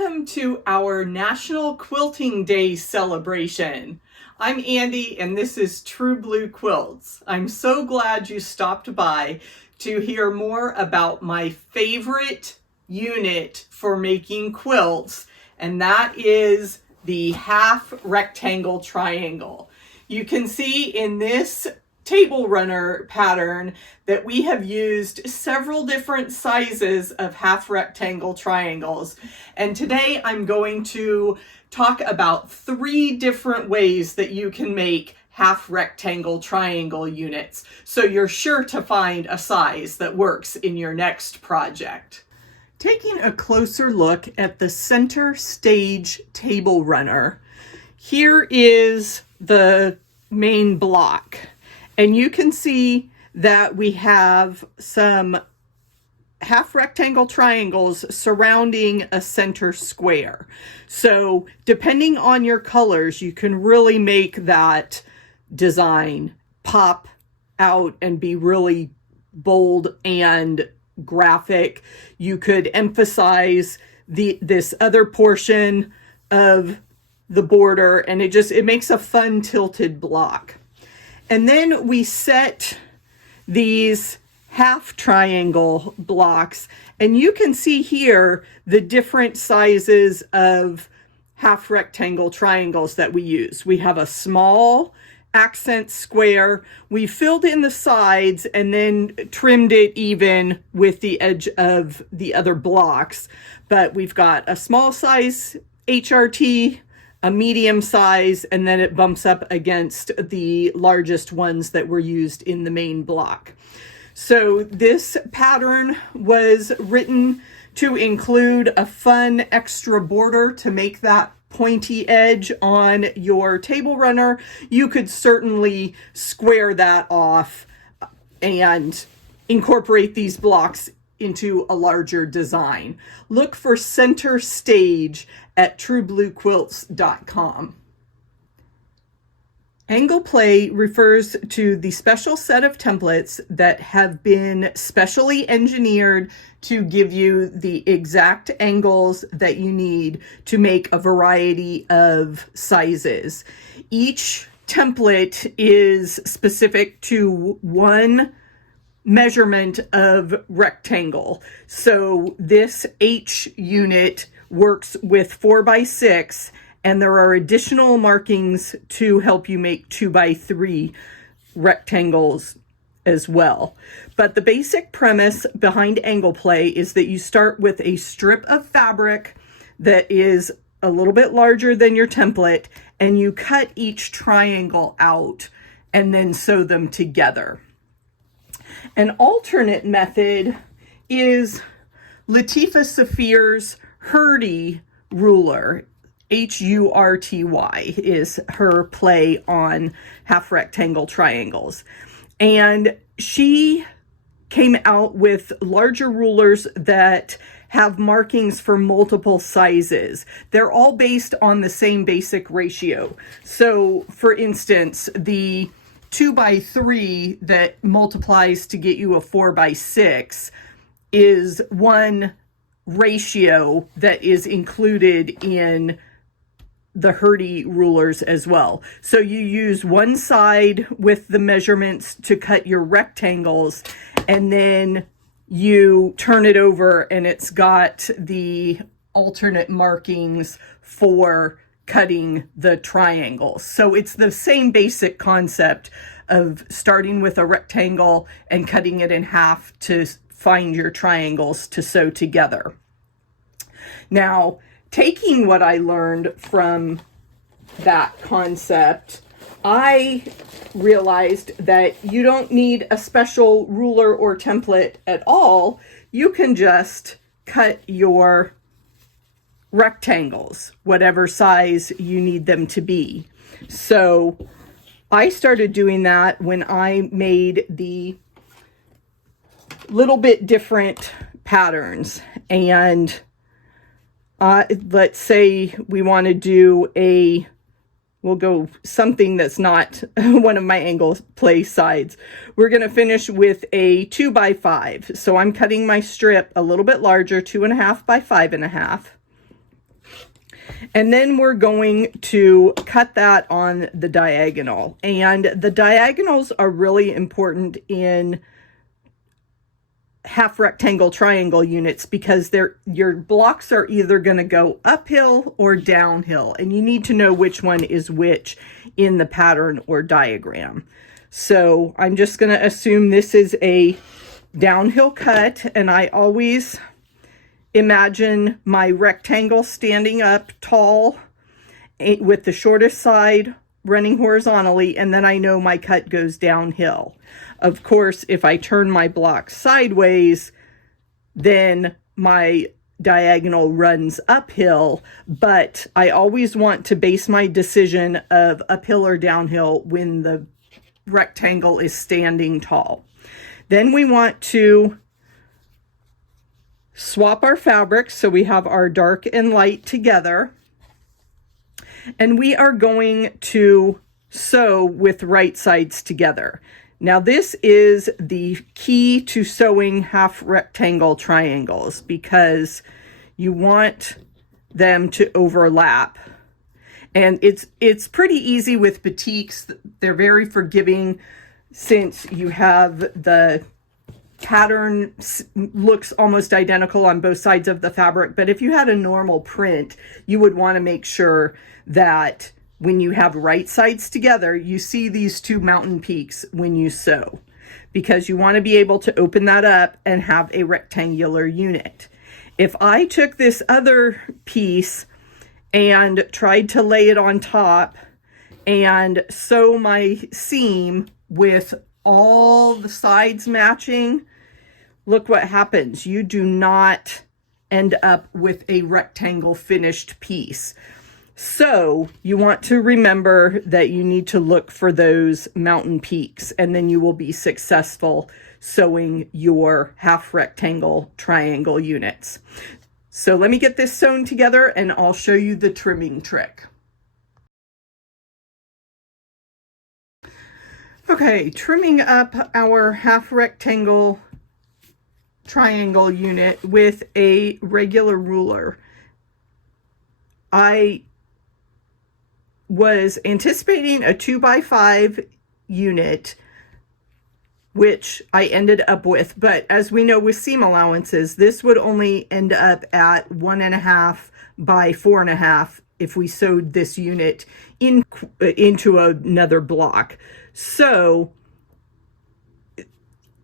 Welcome to our National Quilting Day Celebration. I'm Andy and this is True Blue Quilts. I'm so glad you stopped by to hear more about my favorite unit for making quilts, and that is the half rectangle triangle. You can see in this table runner pattern that we have used several different sizes of half rectangle triangles, and today I'm going to talk about 3 different ways that you can make half rectangle triangle units, so you're sure to find a size that works in your next project. Taking a closer look at the center stage table runner, here is the main block. And you can see that we have some half rectangle triangles surrounding a center square. So depending on your colors, you can really make that design pop out and be really bold and graphic. You could emphasize this other portion of the border, and it makes a fun tilted block. And then we set these half triangle blocks, and you can see here the different sizes of half rectangle triangles that we use. We have a small accent square. We filled in the sides and then trimmed it even with the edge of the other blocks. But we've got a small size HRT, a medium size, and then it bumps up against the largest ones that were used in the main block. So this pattern was written to include a fun extra border to make that pointy edge on your table runner. You could certainly square that off and incorporate these blocks into a larger design. Look for Center Stage at truebluequilts.com. AnglePlay refers to the special set of templates that have been specially engineered to give you the exact angles that you need to make a variety of sizes. Each template is specific to one measurement of rectangle. So this H unit works with 4x6, and there are additional markings to help you make 2x3 rectangles as well. But the basic premise behind AnglePlay is that you start with a strip of fabric that is a little bit larger than your template, and you cut each triangle out and then sew them together. An alternate method is Latifa Safir's HRTy ruler. HURTY is her play on half rectangle triangles. And she came out with larger rulers that have markings for multiple sizes. They're all based on the same basic ratio. So for instance, the 2x3 that multiplies to get you a 4x6 is one ratio that is included in the HRTy rulers as well. So you use one side with the measurements to cut your rectangles, and then you turn it over and it's got the alternate markings for cutting the triangles. So it's the same basic concept of starting with a rectangle and cutting it in half to find your triangles to sew together. Now, taking what I learned from that concept, I realized that you don't need a special ruler or template at all. You can just cut your rectangles, whatever size you need them to be. So I started doing that when I made the little bit different patterns. And let's say we want to do we'll go something that's not one of my AnglePlay sides. We're going to finish with a 2x5. So I'm cutting my strip a little bit larger, 2.5 by 5.5. And then we're going to cut that on the diagonal. And the diagonals are really important in half rectangle triangle units because your blocks are either going to go uphill or downhill, and you need to know which one is which in the pattern or diagram. So I'm just going to assume this is a downhill cut, and I always imagine my rectangle standing up tall with the shortest side running horizontally, and then I know my cut goes downhill. Of course, if I turn my block sideways, then my diagonal runs uphill, but I always want to base my decision of uphill or downhill when the rectangle is standing tall. Then we want to swap our fabrics so we have our dark and light together. And we are going to sew with right sides together. Now this is the key to sewing half rectangle triangles because you want them to overlap. And it's pretty easy with batiks. They're very forgiving since you have the pattern looks almost identical on both sides of the fabric. But if you had a normal print, you would want to make sure that when you have right sides together, you see these two mountain peaks when you sew, because you want to be able to open that up and have a rectangular unit. If I took this other piece and tried to lay it on top and sew my seam with all the sides matching, look what happens. You do not end up with a rectangle finished piece. So you want to remember that you need to look for those mountain peaks, and then you will be successful sewing your half rectangle triangle units. So let me get this sewn together and I'll show you the trimming trick. Okay, trimming up our half rectangle triangle unit with a regular ruler. I was anticipating a 2x5 unit, which I ended up with, but as we know with seam allowances, this would only end up at 1.5 by 4.5 if we sewed this unit into another block. So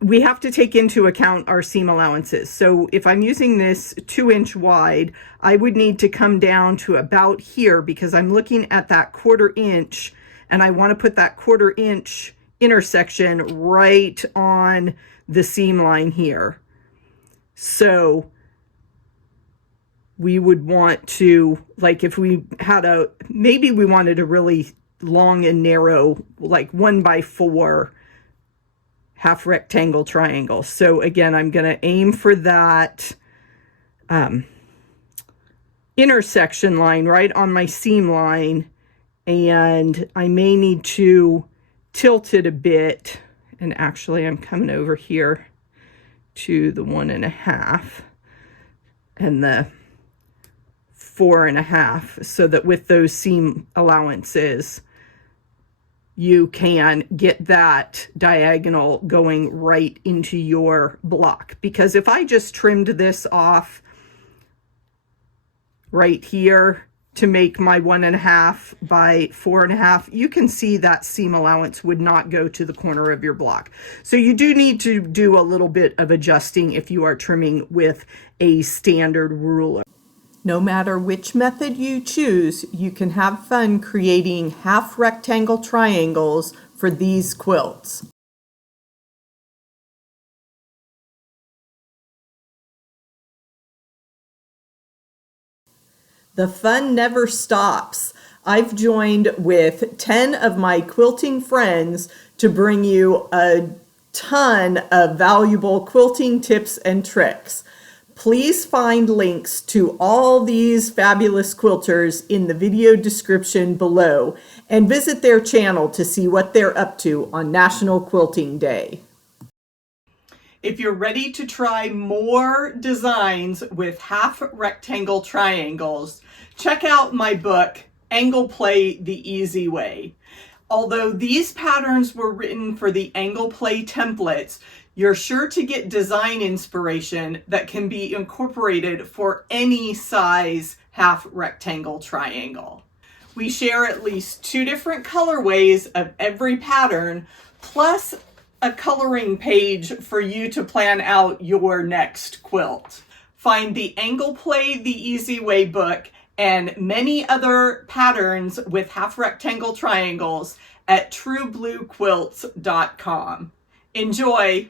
we have to take into account our seam allowances. So if I'm using this 2-inch wide, I would need to come down to about here because I'm looking at that 1/4 inch and I want to put that 1/4 inch intersection right on the seam line here. So we would want to, like if we had maybe we wanted a really long and narrow, like 1x4 half rectangle triangle. So again, I'm going to aim for that intersection line right on my seam line, and I may need to tilt it a bit. And actually I'm coming over here to the 1.5 and the 4.5 so that with those seam allowances you can get that diagonal going right into your block. Because if I just trimmed this off right here to make my 1.5 by 4.5, you can see that seam allowance would not go to the corner of your block. So you do need to do a little bit of adjusting if you are trimming with a standard ruler. No matter which method you choose, you can have fun creating half rectangle triangles for these quilts. The fun never stops. I've joined with 10 of my quilting friends to bring you a ton of valuable quilting tips and tricks. Please find links to all these fabulous quilters in the video description below and visit their channel to see what they're up to on National Quilting Day. If you're ready to try more designs with half rectangle triangles, check out my book, AnglePlay the Easy Way. Although these patterns were written for the AnglePlay templates, you're sure to get design inspiration that can be incorporated for any size half rectangle triangle. We share at least 2 different colorways of every pattern, plus a coloring page for you to plan out your next quilt. Find the AnglePlay the Easy Way book and many other patterns with half rectangle triangles at truebluequilts.com. Enjoy!